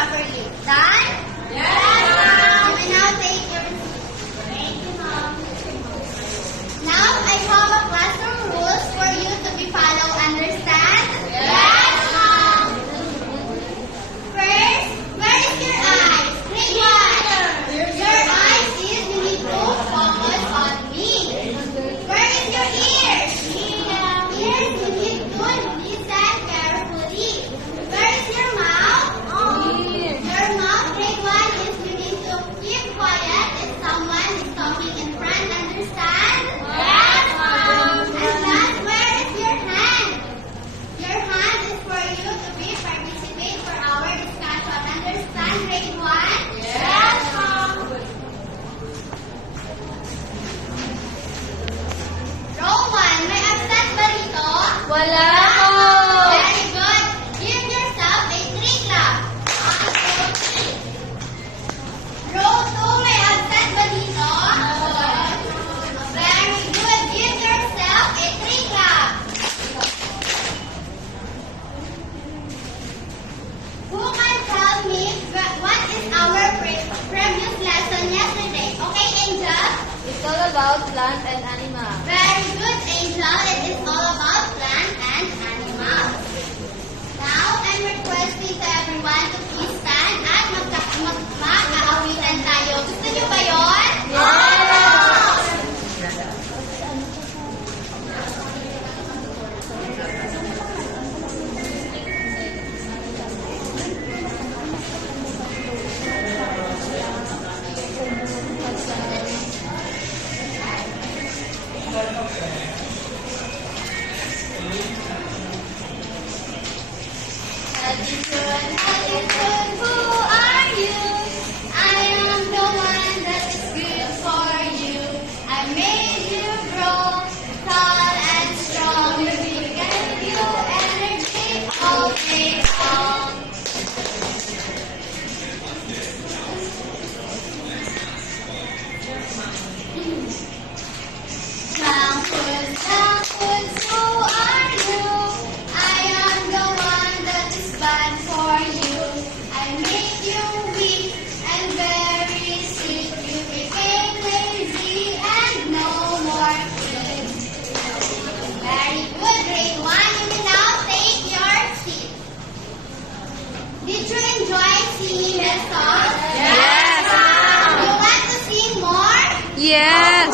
properly. Done? Yes, Mom. You may now take your seat. Thank you, Mom. Now, I have a classroom rules for you to be followed. Understand? Yes, Mom. First, where is your eyes? Grade 1. Your eyes is you need to focus on me. Where is your ears? Ears you need to listen carefully. Where is your mouth? Your mouth, grade 1, is you need to keep quiet if someone is talking in front. Understand? Yes, Mom. And last, where is your hand? Your hand is for you to be participate for our discussion. Understand, grade 1? Yes, Mom. Row 1, may absent ba rito? Wala po. Very good. Give yourself a 3 clap. 1, 2, 3. Row 2, may absent ba dito? Very good. Give yourself a 3 clap. Who can tell me what is our previous lesson yesterday? Okay, Angel? It's all about plant and animal. Very good, Angel. It is all about plants and animals. Now, I'm requesting to everyone to please stand at mag-aawitan tayo. Gusto niyo ba yun? Edison, who are you? I am the one that is good for you. I made you grow tall and strong. You give you energy all day long. Clownfoots, who are you? I am the one that is bad for you. I made you weak and very sick. You became lazy and no more kids. Very good, grade 1. You may now take your seat. Did you enjoy singing the song? Yes. You want to sing more? Yes.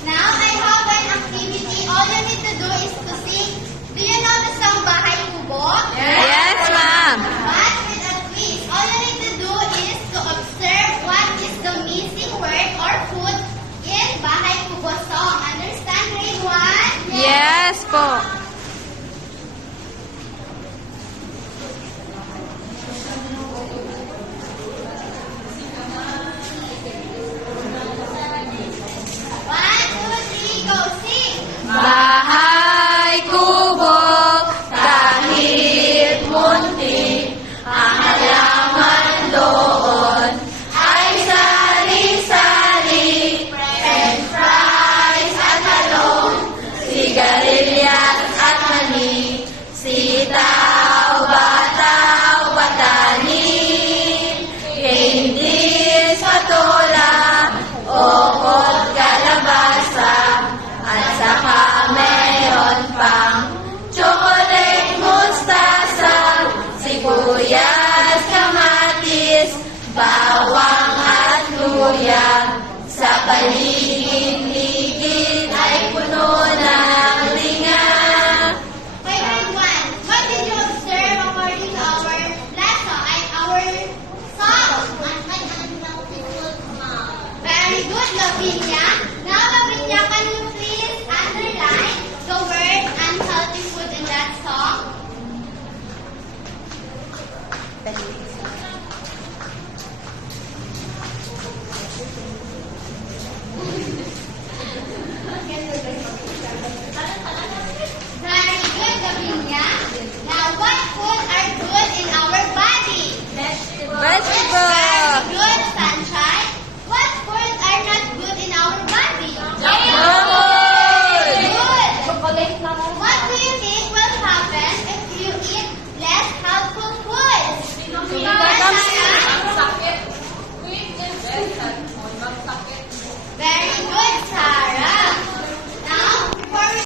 Now, I have an activity. All you need to do is to sing. Do you know the song Bahay Kubo? Yes, ma'am. But with a twist. All you need to do is to observe what is the missing word or food in Bahay Kubo song. Understand, grade 1? Yes po. One, two, three, go sing! Bahay kubo, kahit munti, ang halaman doon ay sari-sari, french fries at talong, sigarilyas at mani, sitaw, bataw, batani, candies, patola, okot, kalabasa, at saka meron pang chocolate, mustasa, sibuyas, kamatis, bawang at luya, sa paligid